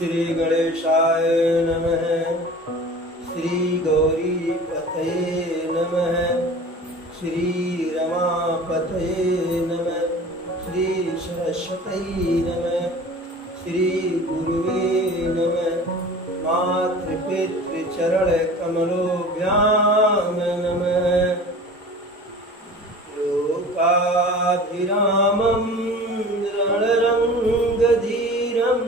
श्री गणेशाय नमः। श्री गौरीपतये नमः। श्री रमापतये नमः। श्री सरस्वती नमः। श्री गुरुवे नमः। मातृपितृचरणकमलोभ्यां नमः। लोकाभिरामं रणरङ्गधीरं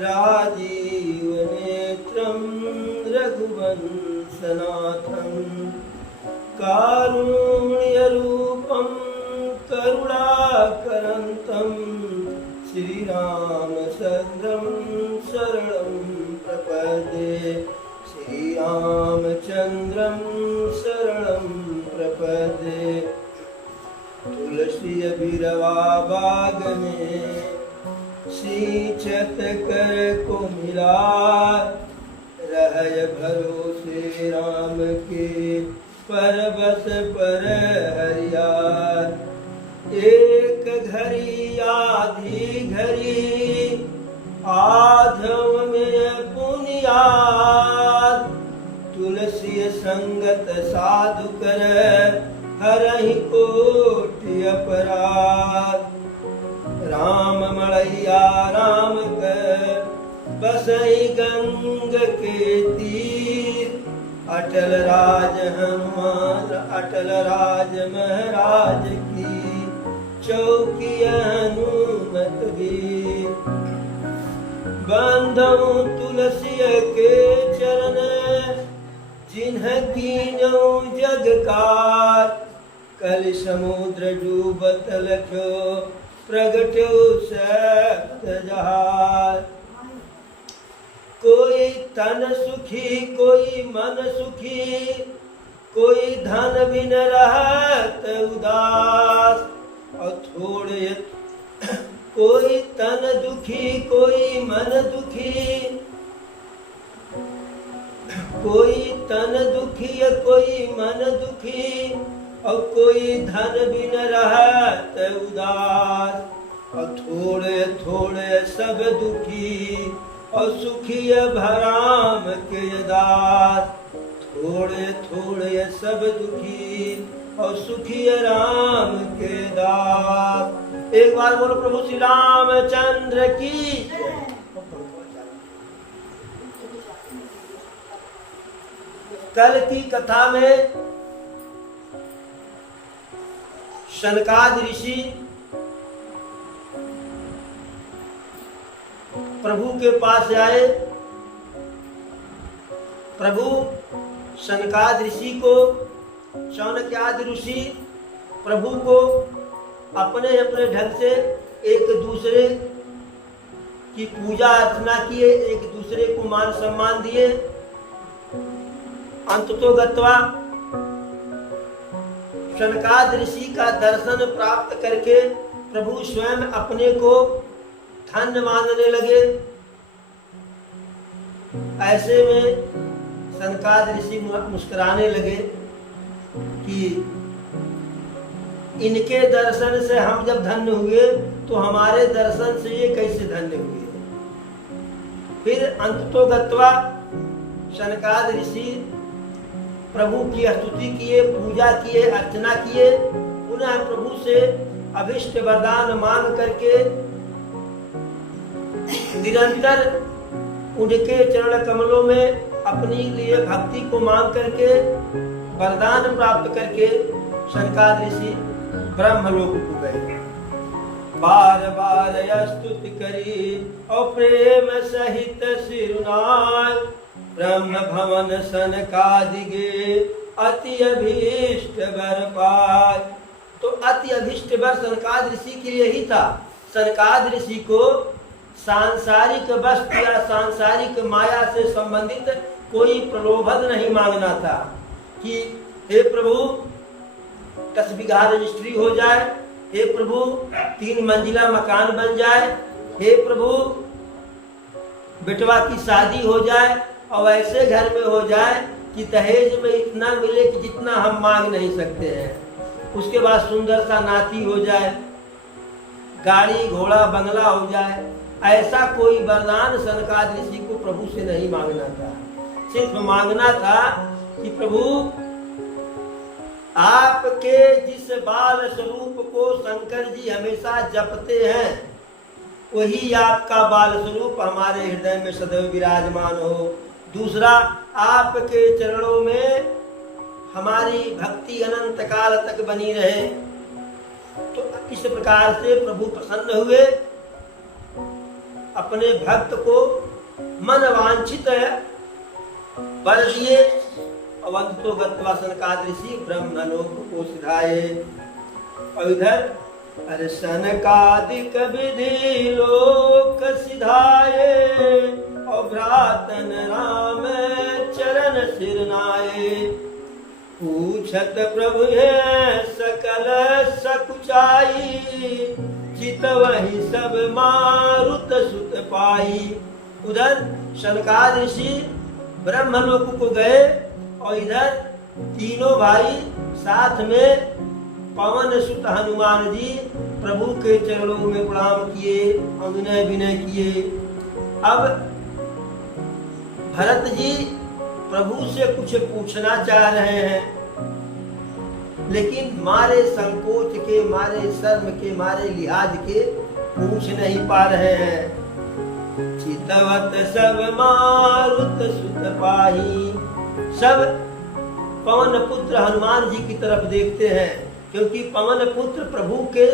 राजीवनेत्रं रघुवंशनाथं कारुण्यरूपं करुणाकरन्तं श्रीरामचन्द्रं शरणं प्रपद्ये। श्रीरामचन्द्रं शरणं प्रपद्ये। तुलसी बिरवा बाग में सिंचत कर को मिला, रहय भरोसे राम के परबस पर हरियार। एक घड़ी आधी घड़ी आधम में पुनियाद, तुलसी संगत साधु कर हरहि कोटि अपराध। राम मलैया राम कर बसई गंग के तीर, अटल राज हनुमान अटल राज महाराज की चौकी हनुमत वीर। बंधु तुलसी के चरण जिन्ह कीन्हु जग कार, कल समुद्र डूबत लख्यो प्रगट्यो सप्त जहार। कोई तन सुखी कोई मन सुखी, कोई धन बिन रहत उदास। और थोड़े कोई तन दुखी कोई मन दुखी, कोई तन दुखी कोई मन दुखी, और कोई धन बिन रहत उदास। और थोड़े थोड़े सब दुखी और सुखी भराम के दास। थोड़े थोड़े सब दुखी और सुखी राम के दास। एक बार बोलो प्रभु श्री रामचंद्र की। कल की कथा में शनकादि ऋषि प्रभु के पास आए। प्रभु शनकादि ऋषि को शौनकादि ऋषि प्रभु को अपने अपने ढंग से एक दूसरे की पूजा अर्चना किए, एक दूसरे को मान सम्मान दिए। अंततो गत्वा शनकादि ऋषि का दर्शन प्राप्त करके प्रभु स्वयं अपने को धन्य मानने लगे। ऐसे में शनकादि ऋषि मुस्कुराने लगे कि इनके दर्शन से हम जब धन्य हुए तो हमारे दर्शन से ये कैसे धन्य हुए। फिर अंततो गत्वा शनकादि ऋषि प्रभु की स्तुति किए, पूजा किए, अर्चना किए। पुनः प्रभु से अभिष्ट वरदान मांग करके निरंतर उनके चरण कमलों में अपनी लिए भक्ति को मांग करके वरदान प्राप्त करके शनकादि ऋषि ब्रह्मलोक को गए। बार बार स्तुति करी और प्रेम सहित सिरुनाय, ब्रह्म भवन सनकादि गे अति अभीष्ट वर पाय। तो अति अभीष्ट वर सनकादि ऋषि के लिए ही था। सनकादि ऋषि को सांसारिक वस्तु या सांसारिक माया से संबंधित कोई प्रलोभन नहीं मांगना था कि हे प्रभु 10 बीघा रजिस्ट्री हो जाए, हे प्रभु 3 मंजिला मकान बन जाए, हे प्रभु बेटवा की शादी हो जाए और ऐसे घर में हो जाए कि दहेज में इतना मिले कि जितना हम मांग नहीं सकते हैं। उसके बाद सुंदर सा नाती हो जाए, गाड़ी घोड़ा बंगला हो जाए, ऐसा कोई वरदान सनकादिक ऋषि को प्रभु से नहीं मांगना था। सिर्फ मांगना था कि प्रभु आपके जिस बाल स्वरूप को शंकर जी हमेशा जपते हैं, वही आपका बाल स्वरूप हमारे हृदय में सदैव विराजमान हो। दूसरा, आपके चरणों में हमारी भक्ति अनंत काल तक बनी रहे। तो इस प्रकार से प्रभु प्रसन्न हुए, अपने भक्त को मन वांछित वर दिए। अवंतो गत्वा सनकादिक ऋषि ब्रह्मलोक को सिधाए। और इधर अरे सनकादिक विधि लोक सिधाए, और भ्रातन राम चरण सिरनाए। पूछत प्रभु है सकल सकुचाई, चित वही सब मारुत सुत पाई। उधर सनकादिक ऋषि ब्रह्मलोक को गए, और इधर तीनों भाई साथ में पवन सुत हनुमान जी प्रभु के चरणों में प्रणाम किए, अनुनय विनय किए। अब भरत जी प्रभु से कुछ पूछना चाह रहे हैं, लेकिन मारे संकोच के, मारे शर्म के, मारे लिहाज के पूछ नहीं पा रहे हैं। चितवत सब मारुत सुत पाही। सब पवन पुत्र हनुमान जी की तरफ देखते हैं, क्योंकि पवन पुत्र प्रभु के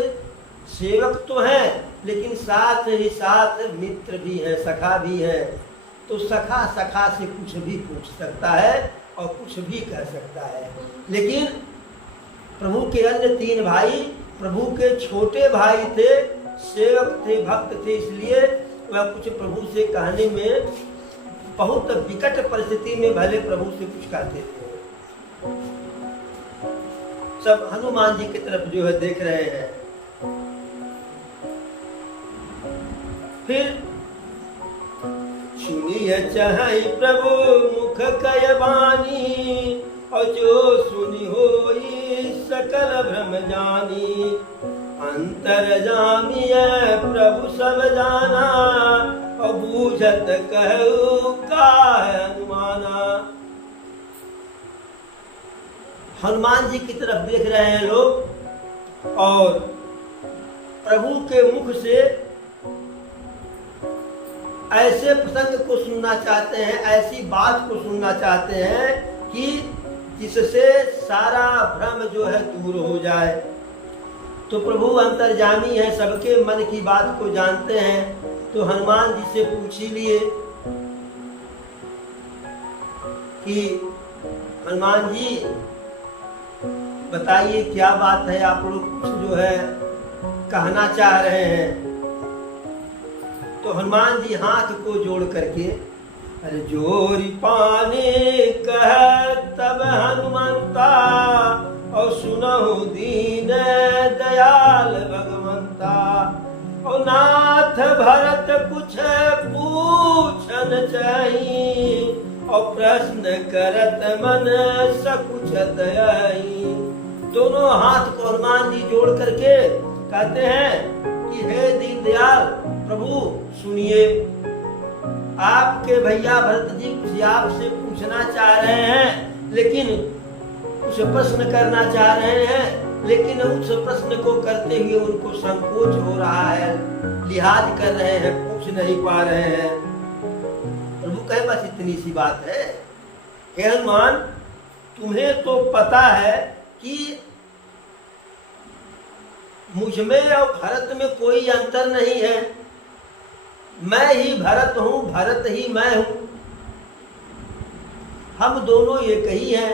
सेवक तो हैं, लेकिन साथ ही साथ मित्र भी हैं, सखा भी हैं। तो सखा सखा से कुछ भी पूछ सकता है और कुछ भी कह सकता है। लेकिन प्रभु के अन्य तीन भाई प्रभु के छोटे भाई थे, सेवक थे, भक्त थे, इसलिए वह कुछ प्रभु से कहने में बहुत विकट परिस्थिति में भले प्रभु से कुछ कहते थे। सब हनुमान जी की तरफ जो है देख रहे हैं। फिर सुनिए चाहे प्रभु मुख कय बानी, और जो सुनी होई सकल भ्रम जानी। अंतर जामिए प्रभु सब जाना, और बूझत कहू का अनुमाना। हनुमान जी की तरफ देख रहे हैं लोग, और प्रभु के मुख से ऐसे प्रसंग को सुनना चाहते हैं, ऐसी बात को सुनना चाहते हैं कि जिससे सारा भ्रम जो है दूर हो जाए। तो प्रभु अंतर्यामी है, सबके मन की बात को जानते हैं। तो हनुमान जी से पूछ ही लिए कि हनुमान जी बताइए क्या बात है, आप लोग कुछ जो है कहना चाह रहे हैं। तो हनुमान जी हाथ को जोड़ करके अरे जोरी पाने कह तब हनुमंता, और सुनहु दीन दयाल भगवंता। और नाथ भरत कुछ पूछन चाहिए, और प्रश्न करत मन सकुचत आई। दोनों हाथ को हनुमान जी जोड़ करके कहते हैं कि हे दीनदयाल प्रभु सुनिए, आपके भैया भरत जी कुछ आपसे पूछना चाह रहे हैं, लेकिन कुछ प्रश्न करना चाह रहे हैं, लेकिन उस प्रश्न को करते हुए उनको संकोच हो रहा है, लिहाज कर रहे हैं, पूछ नहीं पा रहे हैं। प्रभु कहे बस इतनी सी बात है। हे हनुमान, तुम्हें तो पता है कि मुझ में और भरत में कोई अंतर नहीं है। मैं ही भरत हूं, भरत ही मैं हूं। हम दोनों एक ही हैं।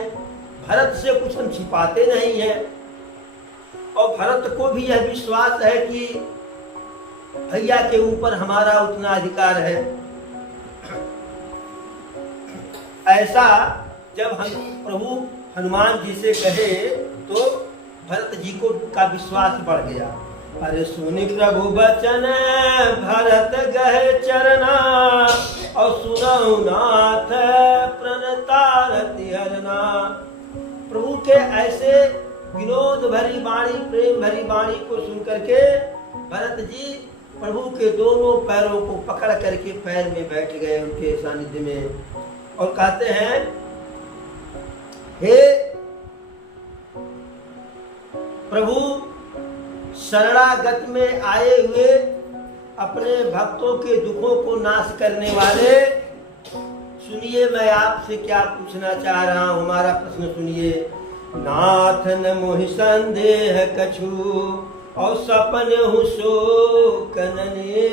भरत से कुछ हम छिपाते नहीं हैं, और भरत को भी यह विश्वास है कि भैया के ऊपर हमारा उतना अधिकार है। ऐसा जब हम प्रभु हनुमान जी से कहे तो भरत जी को का विश्वास बढ़ गया। अरे सुनि प्रभु बचन भरत गहे चरना, और सुनहु नाथ प्रणतारति हरना। प्रभु के ऐसे विनोद भरी वाणी, प्रेम भरी वाणी को सुन करके भरत जी प्रभु के दोनों पैरों को पकड़ करके पैर में बैठ गए उनके सानिध्य में और कहते हैं, हे प्रभु, शरणागत में आए हुए अपने भक्तों के दुखों को नाश करने वाले, सुनिए मैं आपसे क्या पूछना चाह रहा हूं, हमारा प्रश्न सुनिए। नाथ न मोहि संदेह कछु और सपन हूँ सो कनने,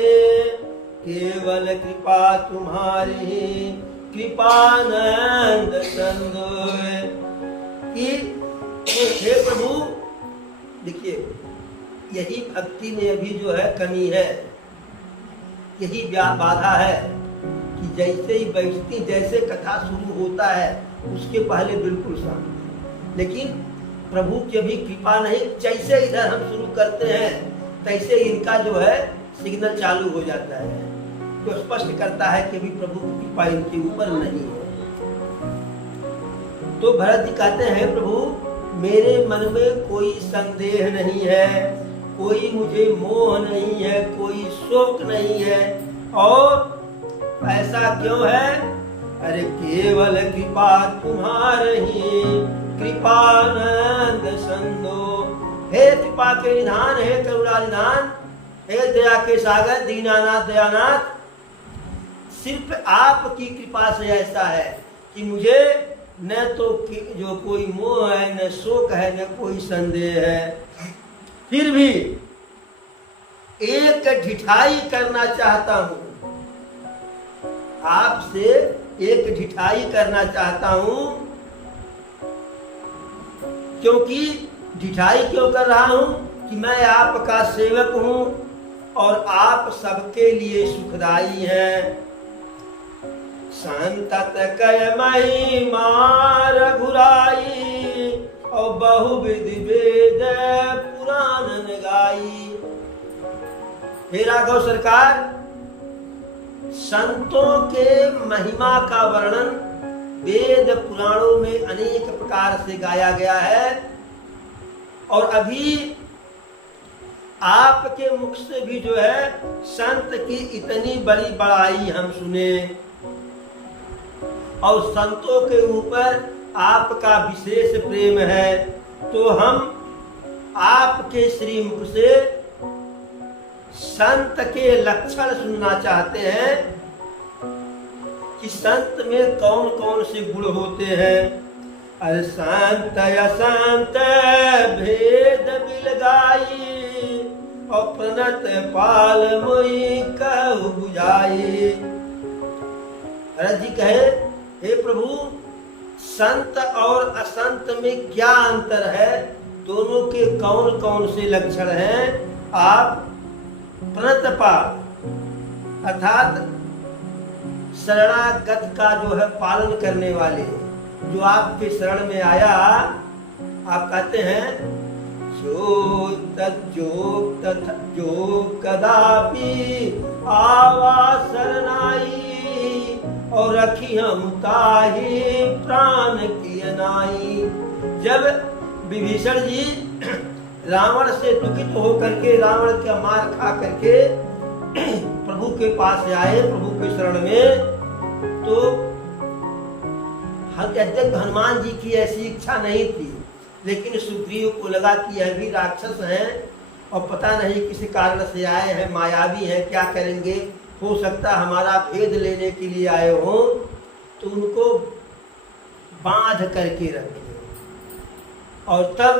केवल कृपा तुम्हारी कृपानंद संदोय। कि हे प्रभु, देखिए यही भक्ति में अभी जो है कमी है, यही बाधा है कि जैसे ही बैठती, जैसे कथा शुरू होता है उसके पहले बिल्कुल शांत, लेकिन प्रभु की अभी कृपा नहीं, जैसे इधर हम शुरू करते हैं तैसे इनका जो है सिग्नल चालू हो जाता है, तो स्पष्ट करता है कि अभी प्रभु की कृपा इनके ऊपर नहीं है। तो भरत जी कहते हैं, प्रभु मेरे मन में कोई संदेह नहीं है, कोई मुझे मोह नहीं है, कोई शोक नहीं है, और ऐसा क्यों है? अरे केवल कृपा तुम्हारी कृपानंद संदो। हे कृपा के निधान, हे करुणा निधान, हे दया के सागर दीनानाथ दयानाथ, सिर्फ आपकी कृपा से ऐसा है कि मुझे न तो जो कोई मोह है, न शोक है, न कोई संदेह है। फिर भी एक ढिठाई करना चाहता हूं, आपसे एक ढिठाई करना चाहता हूं। क्योंकि ढिठाई क्यों कर रहा हूं? कि मैं आपका सेवक हूं और आप सबके लिए सुखदाई हैं। संतत कय महिमा रघुराई और बहुविधि वेद पुराण गाई। हे राघव सरकार, संतों के महिमा का वर्णन वेद पुराणों में अनेक प्रकार से गाया गया है, और अभी आपके मुख से भी जो है संत की इतनी बड़ी बड़ाई हम सुने, और संतों के ऊपर आपका विशेष प्रेम है, तो हम आपके श्रीमुख से संत के लक्षण सुनना चाहते हैं कि संत में कौन कौन से गुण होते हैं। अरे संत असंत भेद बिलगाई और प्रणत पाल मोई कहु बुझाई। भरत जी कहे, हे प्रभु, संत और असंत में क्या अंतर है, दोनों के कौन कौन से लक्षण हैं। आप प्रणतपाल अर्थात शरणागत का जो है पालन करने वाले, जो आपके शरण में आया, आप कहते हैं जो कदापि आवा शरणाई और रखी हम ताही प्राण की अनाई। जब विभीषण जी रावण से दुखित होकर के, रावण का मार खा करके प्रभु के पास आए, प्रभु के शरण में, तो हनुमान जी की ऐसी इच्छा नहीं थी, लेकिन सुग्रीव को लगा कि यह भी राक्षस हैं और पता नहीं किसी कारण से आए हैं, मायावी हैं, क्या करेंगे, हो सकता हमारा भेद लेने के लिए आए हो, तो उनको बांध करके रखे। और तब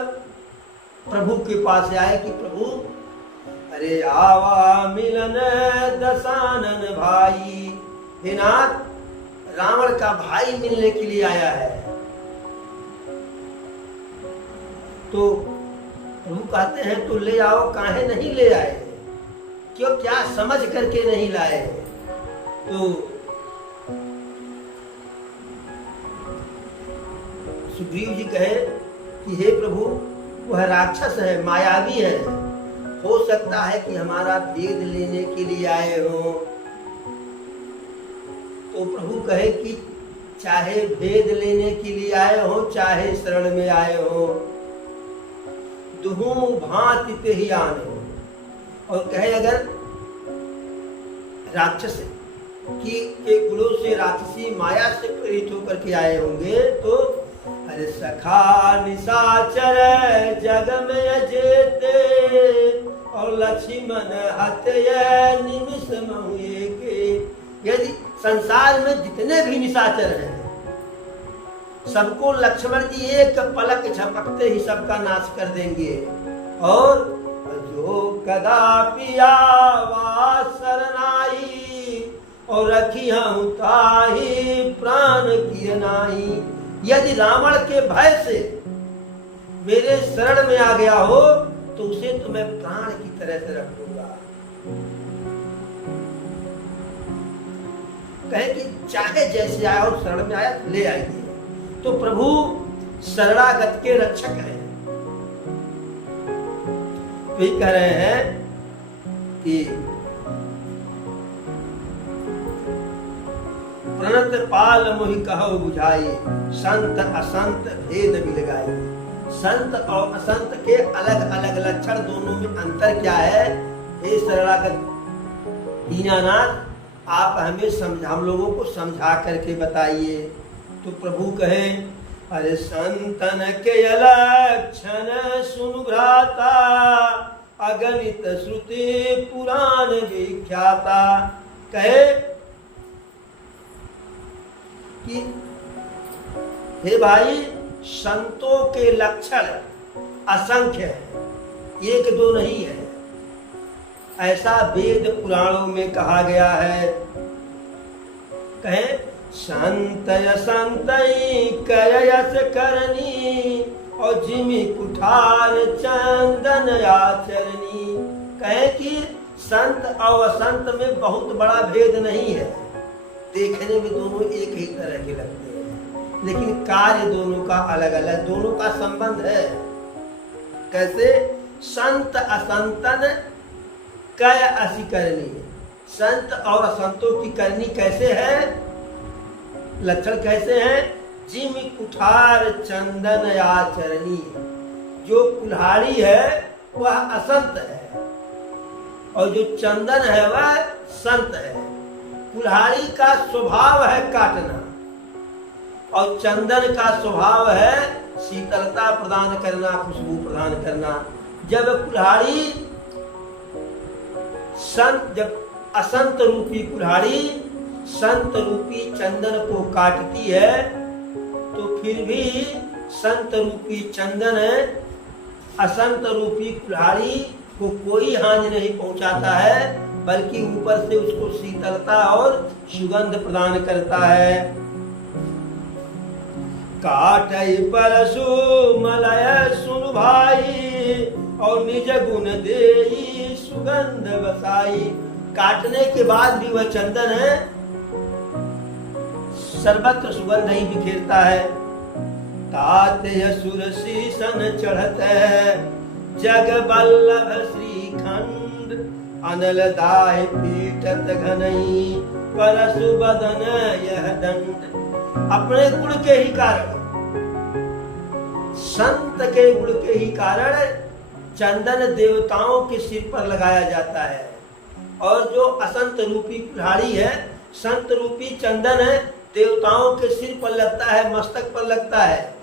प्रभु के पास आए कि प्रभु, अरे आवा मिलन दशानन भाई, हे नाथ, रावण का भाई मिलने के लिए आया है। तो प्रभु कहते हैं, तो ले आओ, काहे नहीं ले आए, क्यों, क्या समझ करके नहीं लाए। तो सुग्रीव जी कहे कि हे प्रभु, वह राक्षस है, मायावी है, हो सकता है कि हमारा भेद लेने के लिए आए हो। तो प्रभु कहे कि चाहे भेद लेने के लिए आए हो, चाहे शरण में आए हो, दुहु भांति ते ही आने हो। और कहे अगर राक्षस के कुलों से राक्षसी माया से प्रेरित होकर के आए होंगे। तो अरे सखा निशाचर जग में अजेते और लक्ष्मण हत्या निमिष महुए के। यदि संसार में जितने भी निशाचर हैं सबको लक्ष्मण जी एक पलक झपकते ही सबका नाश कर देंगे। और जो कदापि आवा शरणाई और रखी हूँ ताही प्राण की नाई। यदि रावण के भय से मेरे शरण में आ गया हो तो उसे तो मैं प्राण की तरह से रख लूंगा। कहे कि चाहे जैसे आया और शरण में आया ले आइए। तो प्रभु शरणागत के रक्षक हैं। तो ये कह रहे हैं कि प्रणत पाल मोहि कहो बुझाई संत असंत भेद भी लगाई। संत और असंत के अलग अलग लक्षण, दोनों में अंतर क्या है? ये शरणागत दीनानाथ आप हमें हम लोगों को समझा करके बताइए। तो प्रभु कहे अरे संतन के लक्षण सुन भ्राता अगणित श्रुति पुराण विख्याता। कहे कि हे भाई संतों के लक्षण असंख्य है, एक दो नहीं है। ऐसा वेद पुराणों में कहा गया है। कहे संतय संतई कयस करनी और जिमि कुठार चंदन आचरणी। कहे कि संत और असंत में बहुत बड़ा भेद नहीं है, देखने में दोनों एक ही तरह के लगते हैं, लेकिन कार्य दोनों का अलग अलग, दोनों का संबंध है। कैसे? संत असंतन कय असी करनी। संत और असंतों की करनी कैसे है, लक्षण कैसे हैं? जिम कुठार चंदन आचरणी। जो कुल्हाड़ी है वह असंत है और जो चंदन है वह संत है। कुल्हाड़ी का स्वभाव है काटना और चंदन का स्वभाव है शीतलता प्रदान करना, खुशबू प्रदान करना। जब कुल्हाड़ी जब असंत रूपी कुल्हाड़ी संत रूपी चंदन को काटती है तो फिर भी संत रूपी चंदन असंत रूपी कुल्हाड़ी को कोई हानि नहीं पहुंचाता है, बल्कि ऊपर से उसको शीतलता और सुगंध प्रदान करता है। काटई परशु मलय सुन भाई और निज गुण देई सुगंध बसाई। काटने के बाद भी वह चंदन है सर्वत्र सुगंध नहीं बिखेरता है। ताते असुर शीसन चढ़त है जग बल्लभ श्रीखंड अनल दाय पीटत घनई परशु बदन यह दंड। अपने गुण के ही कारण, संत के गुण के ही कारण चंदन देवताओं के सिर पर लगाया जाता है। और जो असंत रूपी कुल्हाड़ी है, संत रूपी चंदन है देवताओं के सिर पर लगता है, मस्तक पर लगता है।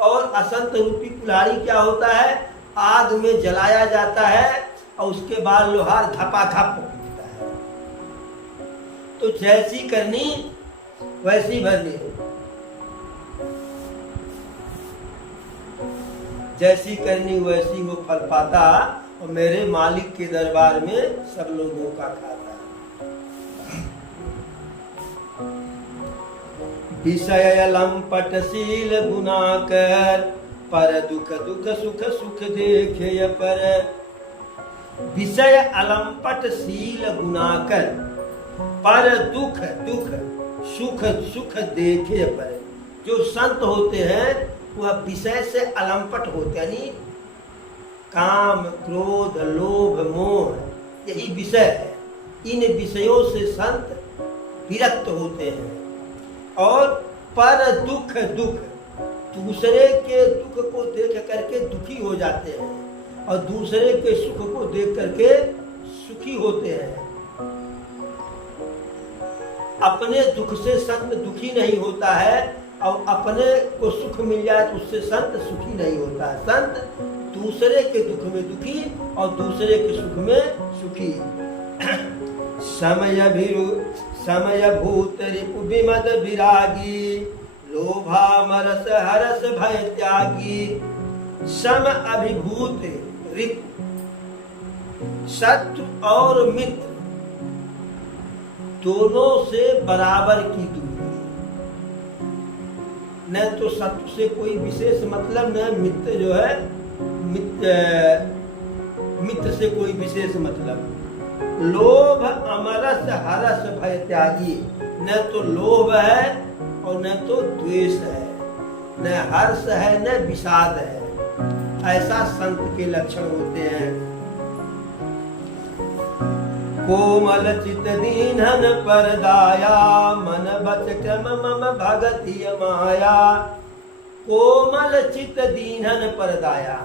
और असंत रूपी कुल्हाड़ी क्या होता है? आग में जलाया जाता है और उसके बाद लोहार धपाधप पीटता है। तो जैसी करनी वैसी भरनी हो, जैसी करनी वैसी वो फल पाता और मेरे मालिक के दरबार में सब लोगों का खाता। विषय लंपटशील गुनाकर पर दुख दुख सुख सुख देखे पर। विषय अलंपटशील गुनाकर पर दुख दुख सुख सुख देखे पर। जो संत होते हैं वह विषय से अलंपट होते हैं, यानी काम क्रोध लोभ मोह यही विषय है। इन विषयों से संत विरक्त होते हैं। और पर दुख दुख दूसरे के दुख को देख करके दुखी हो जाते हैं और दूसरे के सुख को देख करके सुखी होते हैं। अपने दुख से संत दुखी नहीं होता है, और अपने को सुख मिल जाए तो उससे संत सुखी नहीं होता है। संत दूसरे के दुख में दुखी और दूसरे के सुख में सुखी। समय भूत रिपु विमद विरागी, लोभा मरस हरस भय त्यागी। सम अभिभूत रिपु, शत्रु और मित्र दोनों से बराबर की दूरी। न तो शत्रु से कोई विशेष मतलब, न मित्र जो है मित्र से कोई विशेष मतलब। लोभ अमरस हरस भय त्यागी, न तो लोभ है और न तो द्वेष है, न हर्ष है न विषाद है। ऐसा संत के लक्षण होते हैं। कोमल चित दीनन पर दाया, मन बच क्रम मम भगति माया। कोमल चित दीनन पर दाया,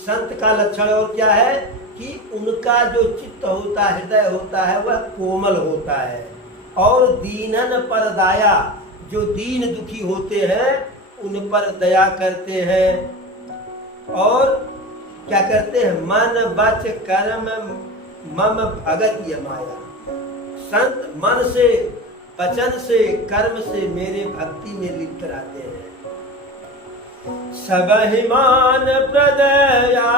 संत का लक्षण और क्या है कि उनका जो चित्त होता है, हृदय होता है, वह कोमल होता है। और दीनन पर दाया, जो दीन दुखी होते हैं उन पर दया करते हैं। और क्या करते हैं, मन बच कर्म मम भगत माया। संत मन से, वचन से, कर्म से मेरे भक्ति में लिप्त रहते हैं। सब हिमान प्रदया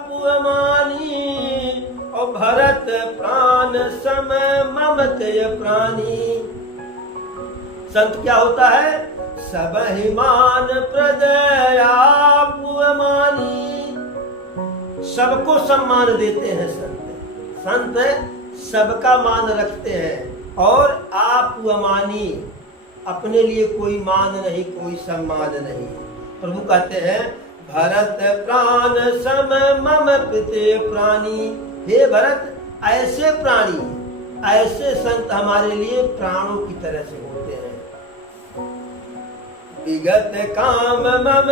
पुअमानी, और भरत प्राण सम ममतय प्राणी। संत क्या होता है, सब हिमान प्रदया पुअमानी, सबको सम्मान देते हैं संत। संत सबका मान रखते हैं। और आप अमानी, अपने लिए कोई मान नहीं, कोई सम्मान नहीं। प्रभु कहते हैं भरत प्राण सम मम पिते प्राणी। हे भरत, ऐसे प्राणी, ऐसे संत हमारे लिए प्राणों की तरह से होते हैं। विगत काम मम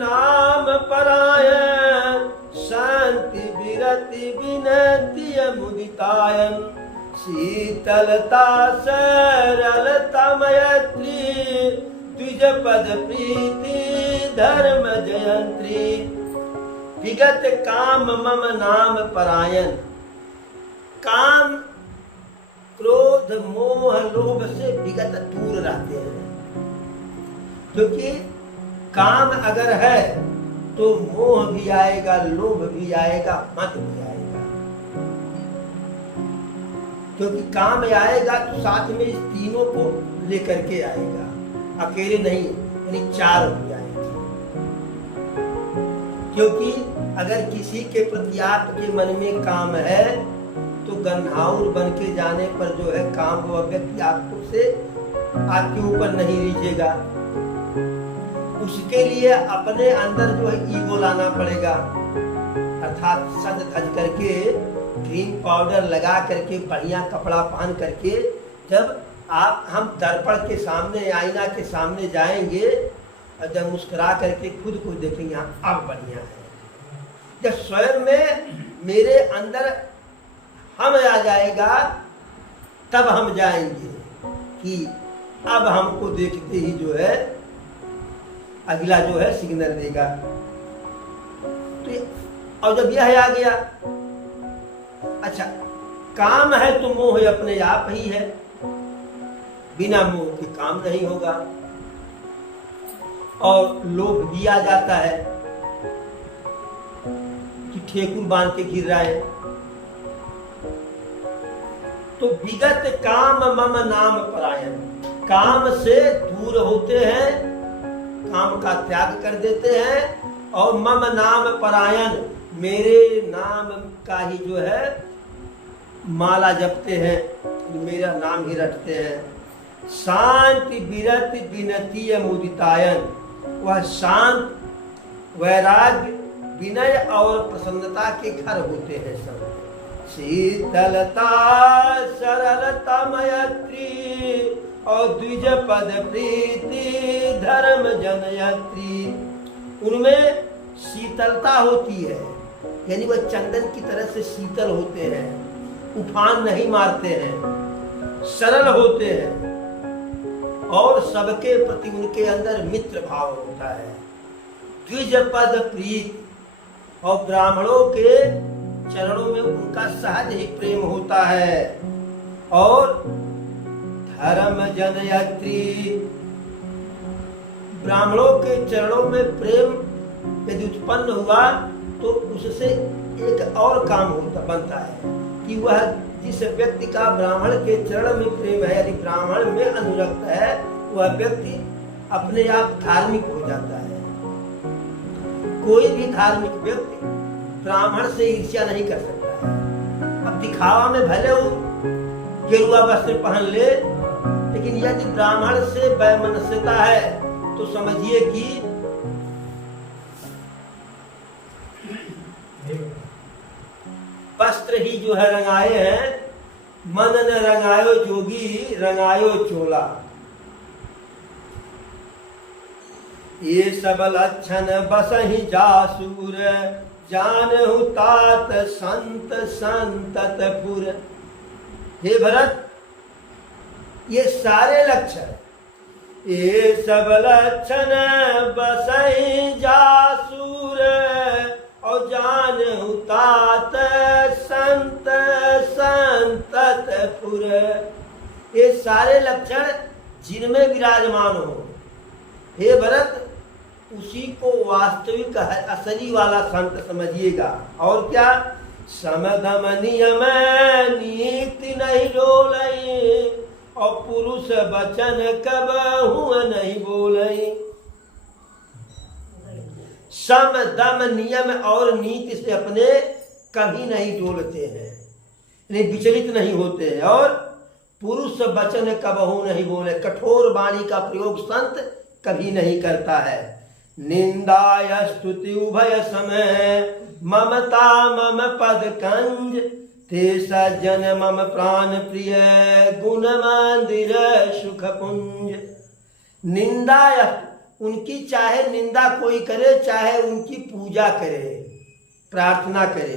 नाम परायण, शांति विरति विनति मुदितायन। शीतलता सरलता मैत्री, द्विज पद प्रीति धर्म जयंत्री। विगत काम मम नाम परायण, काम क्रोध मोह लोभ से विगत दूर रहते हैं। क्योंकि काम अगर है तो मोह भी आएगा, लोभ भी आएगा, मत भी आएगा। क्योंकि काम आएगा तो साथ में इस तीनों को लेकर के आएगा, अकेले नहीं, यानी चार हो जाएंगे। क्योंकि अगर किसी के प्रति आपके मन में काम है तो गन्हाउर बन के जाने पर जो है काम, वो व्यक्ति आपको से आपके ऊपर नहीं रीझेगा। उसके लिए अपने अंदर जो है ईगो लाना पड़ेगा, अर्थात सज धज करके, क्रीम पाउडर लगा करके, बढ़िया कपड़ा पहन करके, जब हम दर्पण के सामने, आईना के सामने जाएंगे और जब मुस्कुरा करके खुद को देखेंगे, हाँ अब बढ़िया है। जब स्वयं में मेरे अंदर हम आ जाएगा, तब हम जाएंगे कि अब हमको देखते ही जो है अगला जो है सिग्नल देगा। तो और जब यह आ गया, अच्छा काम है तो मोह अपने आप ही है, बिना मोह के काम नहीं होगा। और लोभ भी आ जाता है कि ठेकुर बांध के गिर रहा है। तो विगत काम मम नाम परायण, काम से दूर होते हैं, काम का त्याग कर देते हैं। और मम नाम परायण, मेरे नाम का ही जो है माला जपते हैं, मेरा नाम ही रटते हैं। शांति विरति विनती मुदितायन, वह शांत, वैराग्य, विनय और प्रसन्नता के घर होते हैं सब। शीतलता सरलता मैत्री, और द्विज पद प्रीति धर्म जनयत्री। उनमें शीतलता होती है, यानी वह चंदन की तरह से शीतल होते हैं, उफान नहीं मारते हैं, सरल होते हैं, और सबके प्रति उनके अंदर मित्र भाव होता है। द्विज पद प्रीत और ब्राह्मणों के चरणों में उनका सहज ही प्रेम होता है। और धर्म जनयत्री, ब्राह्मणों के चरणों में प्रेम यदि उत्पन्न हुआ तो उससे एक और काम होता बनता है कि वह जिस व्यक्ति का ब्राह्मण के चरण में प्रेम है, यदि ब्राह्मण में अनुरक्त है, वह व्यक्ति अपने आप धार्मिक हो जाता है। कोई भी धार्मिक व्यक्ति ब्राह्मण से ईर्ष्या नहीं कर सकता है। अब दिखावा में भले वो गेरुआ वस्त्र पहन ले, लेकिन यदि ब्राह्मण से वैमनस्यता है तो समझिए कि वस्त्र ही जो है रंगाए हैं, मन न रंगायो जोगी रंगायो चोला। ये सब लक्षण बसहि जासूर, जानहु तात संत संततपुर। हे भरत, ये सारे लक्षण, ये सब लक्षण बसहि जासूर और जानहु तात संत संततपुर, ये सारे लक्षण जिनमें विराजमान हो, हे भरत, उसी को वास्तविक असली वाला संत समझिएगा। और क्या? समदम नियम नीति नहीं डोलई और पुरुष वचन कब हुआ नहीं बोलई। सम दम नियम और नीति से अपने कभी नहीं डोलते हैं, विचलित नहीं होते हैं। और पुरुष वचन कबहू नहीं बोले, कठोर वाणी का प्रयोग संत कभी नहीं करता है। निंदा स्तुति उभय समय ममता मम पद कंज, ते सज्जन मम प्राण प्रिय गुण मंदिर सुख पुंज। निंदा, उनकी चाहे निंदा कोई करे, चाहे उनकी पूजा करे, प्रार्थना करे,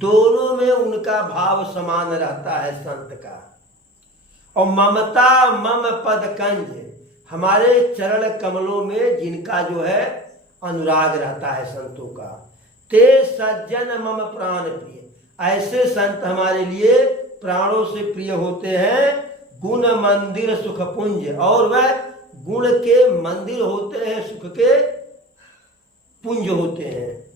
दोनों में उनका भाव समान रहता है संत का। और ममता मम पद कंज, हमारे चरण कमलों में जिनका जो है अनुराग रहता है संतों का। ते सज्जन मम प्राण प्रिय, ऐसे संत हमारे लिए प्राणों से प्रिय होते हैं। गुण मंदिर सुख पुंज, और वह गुण के मंदिर होते हैं, सुख के पुंज होते हैं।